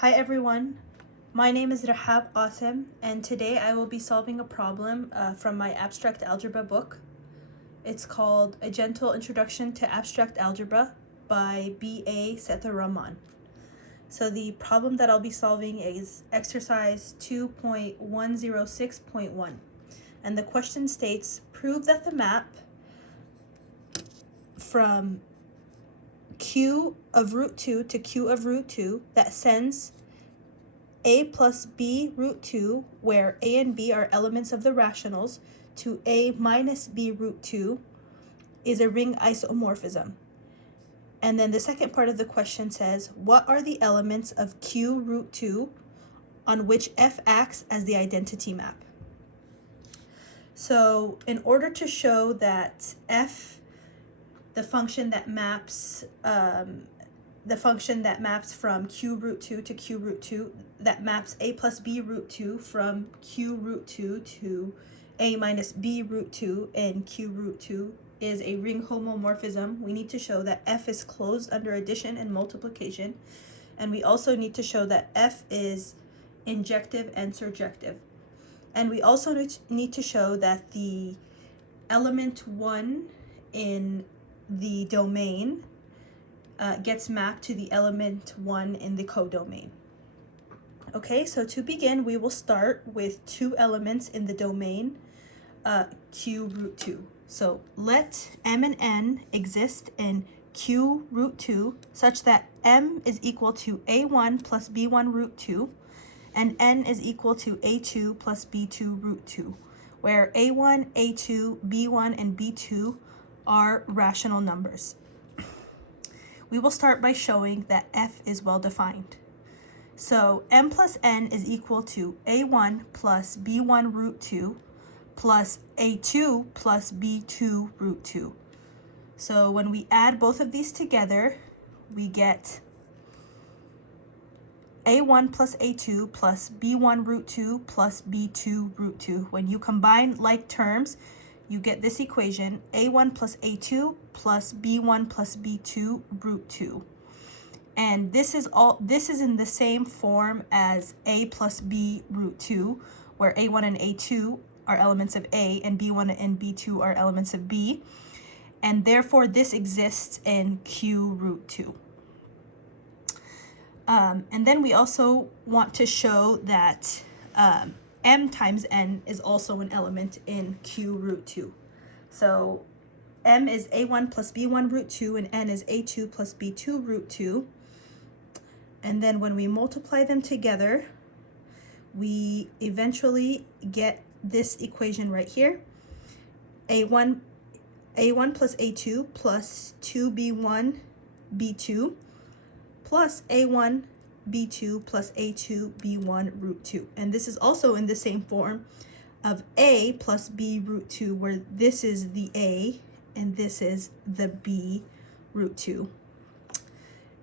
Hi everyone, my name is Rahab Qasim, and today I will be solving a problem from my abstract algebra book. It's called A Gentle Introduction to Abstract Algebra by B.A. Sethuraman. So the problem that I'll be solving is exercise 2.106.1, and the question states, prove that the map from q of root 2 to q of root 2 that sends a plus b root 2, where a and b are elements of the rationals, to a minus b root 2 is a ring isomorphism. And then the second part of the question says, what are the elements of q root 2 on which f acts as the identity map? So in order to show that f, the function that maps from q root 2 to q root 2, that maps a plus b root 2 from q root 2 to a minus b root 2 in q root 2 is a ring homomorphism, we need to show that f is closed under addition and multiplication, and we also need to show that f is injective and surjective. And we also need to show that the element 1 in the domain gets mapped to the element 1 in the codomain. Okay, so to begin, we will start with two elements in the domain q root 2. So let m and n exist in q root 2 such that m is equal to a1 plus b1 root 2 and n is equal to a2 plus b2 root 2, where a1, a2, b1, and b2 are rational numbers. We will start by showing that f is well defined. So m plus n is equal to a1 plus b1 root 2 plus a2 plus b2 root 2. So when we add both of these together, we get a1 plus a2 plus b1 root 2 plus b2 root 2. When you combine like terms, you get this equation, a1 plus a2 plus b1 plus b2 root 2. And this is in the same form as a plus b root 2, where a1 and a2 are elements of a and b1 and b2 are elements of b. And therefore this exists in q root 2. And then we also want to show that m times n is also an element in q root 2. So m is a1 plus b1 root 2 and n is a2 plus b2 root 2. And then when we multiply them together, we eventually get this equation right here. a1 plus a2 plus 2b1 b2 plus a1 b2 plus a2 b1 root 2. And this is also in the same form of a plus b root 2, where this is the a and this is the b root 2.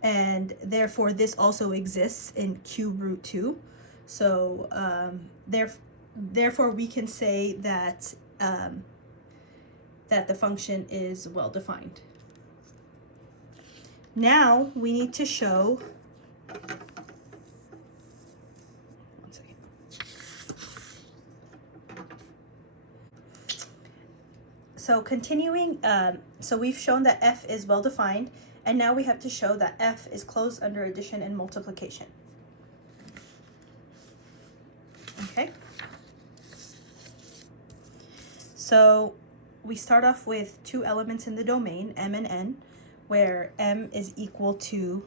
And therefore this also exists in q root 2. So therefore we can say that that the function is well defined. Now we need to show, so continuing, so we've shown that f is well defined, and now we have to show that f is closed under addition and multiplication. Okay. So we start off with two elements in the domain, m and n, where m is equal to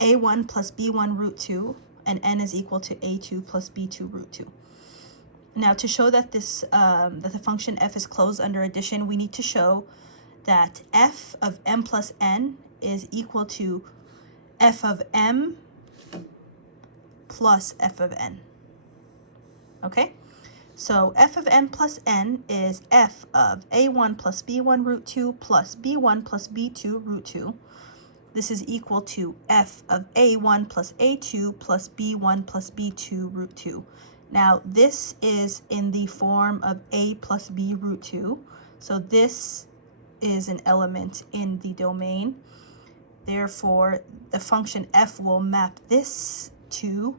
a1 plus b1 root 2 and n is equal to a2 plus b2 root 2. Now to show that that the function f is closed under addition, we need to show that f of m plus n is equal to f of m plus f of n. Okay? So f of m plus n is f of a1 plus b1 root 2 plus b1 plus b2 root 2. This is equal to f of a1 plus a2 plus b1 plus b2 root 2. Now this is in the form of a plus b root 2. So this is an element in the domain. Therefore, the function f will map this to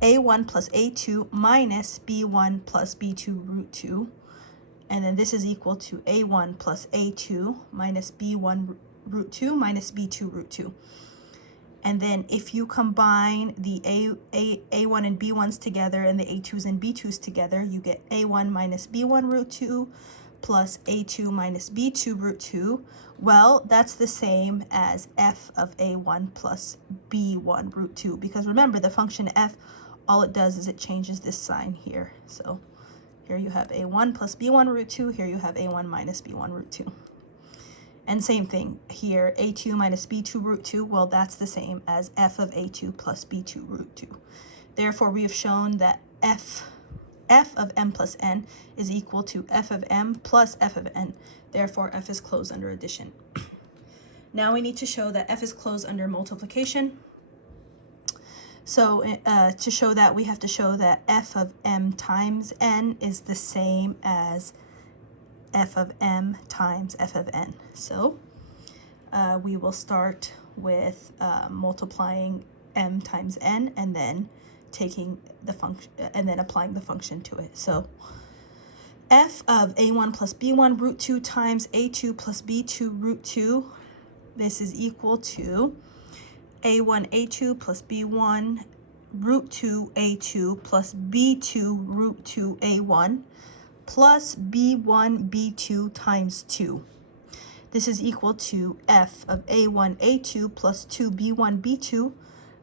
a1 plus a2 minus b1 plus b2 root 2. And then this is equal to a1 plus a2 minus b1 root 2 minus b2 root 2. And then if you combine the a1 and b1s together and the a2s and b2s together, you get a1 minus b1 root 2 plus a2 minus b2 root 2. Well, that's the same as f of a1 plus b1 root 2, because remember, the function f, all it does is it changes this sign here. So here you have a1 plus b1 root 2, here you have a1 minus b1 root 2. And same thing here, a2 minus b2 root 2, well, that's the same as f of a2 plus b2 root 2. Therefore, we have shown that f of m plus n is equal to f of m plus f of n. Therefore, f is closed under addition. Now we need to show that f is closed under multiplication. So to show that, we have to show that f of m times n is the same as f of m times f of n. So we will start with multiplying m times n and then taking the function and then applying the function to it. So f of a1 plus b1 root 2 times a2 plus b2 root 2, this is equal to a1 a2 plus b1 root 2 a2 plus b2 root 2 a1 plus b1 b2 times 2. This is equal to f of a1 a2 plus 2 b1 b2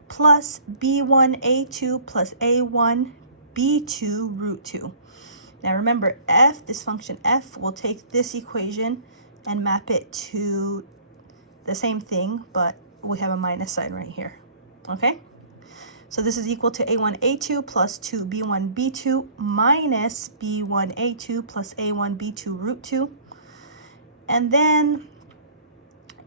plus b1 a2 plus a1 b2 root 2. Now remember, f, this function f, will take this equation and map it to the same thing, but we have a minus sign right here, okay? So this is equal to a1 a2 plus 2 b1 b2 minus b1 a2 plus a1 b2 root 2. And then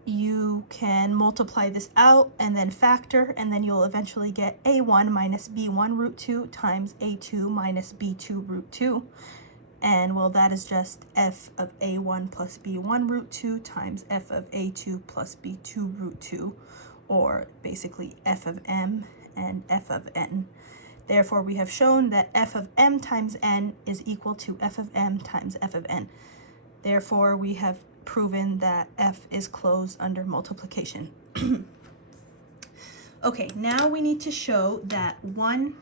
you can multiply this out and then factor, and then you'll eventually get a1 minus b1 root 2 times a2 minus b2 root 2. And well, that is just f of a1 plus b1 root 2 times f of a2 plus b2 root 2, or basically f of m and f of n. Therefore, we have shown that f of m times n is equal to f of m times f of n. Therefore, we have proven that f is closed under multiplication. Okay, now we need to show that 1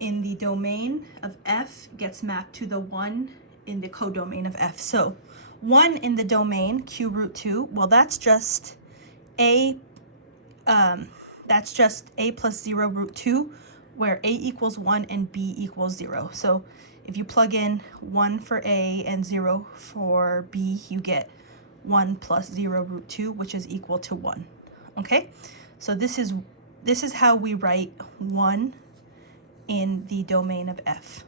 in the domain of f gets mapped to the 1 in the codomain of f. So 1 in the domain q root 2, well, that's just a plus 0 root 2, where a equals 1 and b equals 0. So if you plug in 1 for a and 0 for b, you get 1 plus 0 root 2, which is equal to 1. Okay, so this is how we write 1 in the domain of f.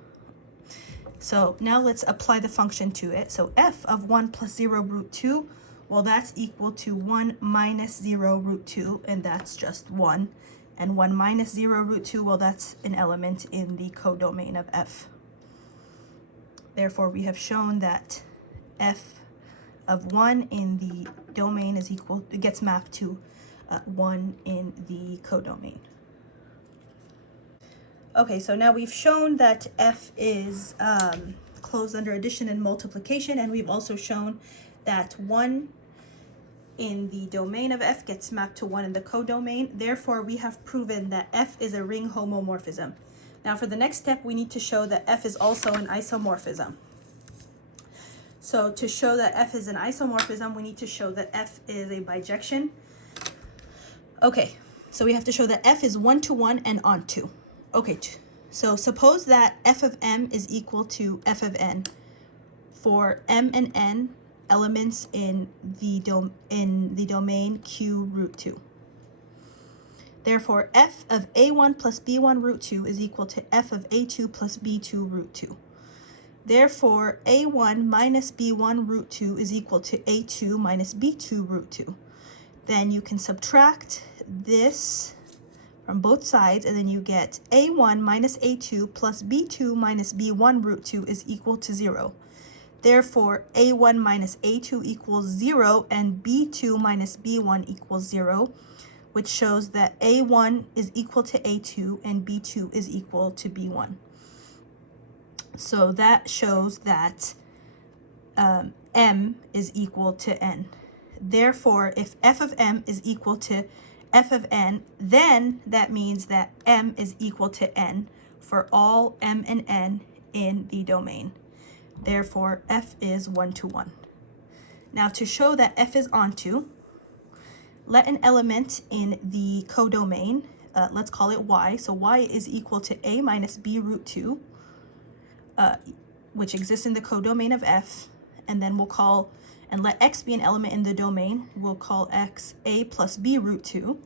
So now let's apply the function to it. So f of 1 plus 0 root 2, well, that's equal to 1 minus 0 root 2, and that's just 1. And 1 minus 0 root 2, well, that's an element in the codomain of f. Therefore, we have shown that f of 1 in the domain is equal, it gets mapped to 1 in the codomain. Okay, so now we've shown that f is closed under addition and multiplication, and we've also shown that 1 in the domain of f gets mapped to 1 in the codomain. Therefore, we have proven that f is a ring homomorphism. Now, for the next step, we need to show that f is also an isomorphism. So to show that f is an isomorphism, we need to show that f is a bijection. Okay, so we have to show that f is 1 to 1 and onto. Okay, so suppose that f of m is equal to f of n for m and n elements in the domain q root 2. Therefore, f of a1 plus b1 root 2 is equal to f of a2 plus b2 root 2. Therefore, a1 minus b1 root 2 is equal to a2 minus b2 root 2. Then you can subtract this from both sides, and then you get a1 minus a2 plus b2 minus b1 root 2 is equal to 0. Therefore, a1 minus a2 equals 0, and b2 minus b1 equals 0, which shows that a1 is equal to a2 and b2 is equal to b1. So that shows that m is equal to n. Therefore, if f of m is equal to f of n, then that means that m is equal to n for all m and n in the domain. Therefore, f is 1 to 1. Now, to show that f is onto, let an element in the codomain, let's call it y. So y is equal to a minus b root 2, which exists in the codomain of f. And then we'll call, and let x be an element in the domain. We'll call x a plus b root 2,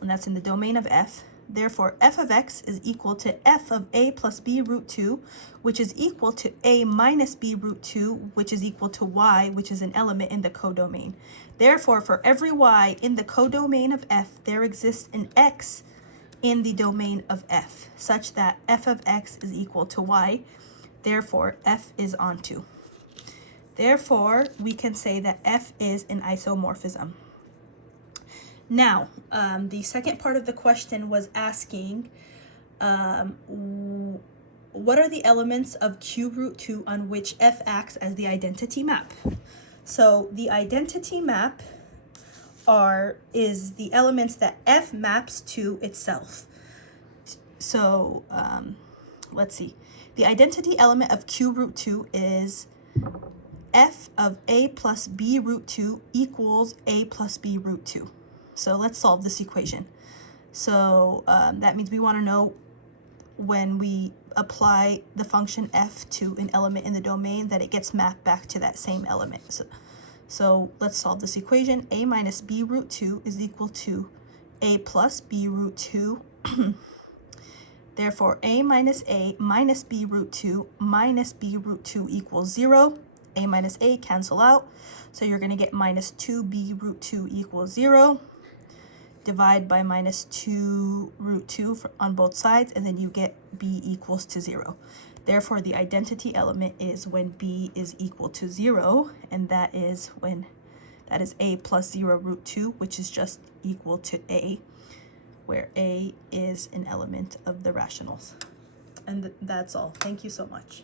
and that's in the domain of f. Therefore, f of x is equal to f of a plus b root 2, which is equal to a minus b root 2, which is equal to y, which is an element in the codomain. Therefore, for every y in the codomain of f, there exists an x in the domain of f, such that f of x is equal to y. Therefore, f is onto. Therefore, we can say that f is an isomorphism. Now, the second part of the question was asking, what are the elements of cube root 2 on which f acts as the identity map? So the identity map is the elements that f maps to itself. So let's see. The identity element of cube root 2 is f of a plus b root 2 equals a plus b root 2. So let's solve this equation. So that means we want to know when we apply the function f to an element in the domain that it gets mapped back to that same element. So let's solve this equation. A minus b root 2 is equal to a plus b root 2. Therefore, a minus b root 2 minus b root 2 equals 0. A minus a cancel out. So you're going to get minus 2b root 2 equals 0. Divide by minus 2 root 2 on both sides, and then you get b equals to 0. Therefore, the identity element is when b is equal to 0, and that is a plus 0 root 2, which is just equal to a, where a is an element of the rationals. And that's all. Thank you so much.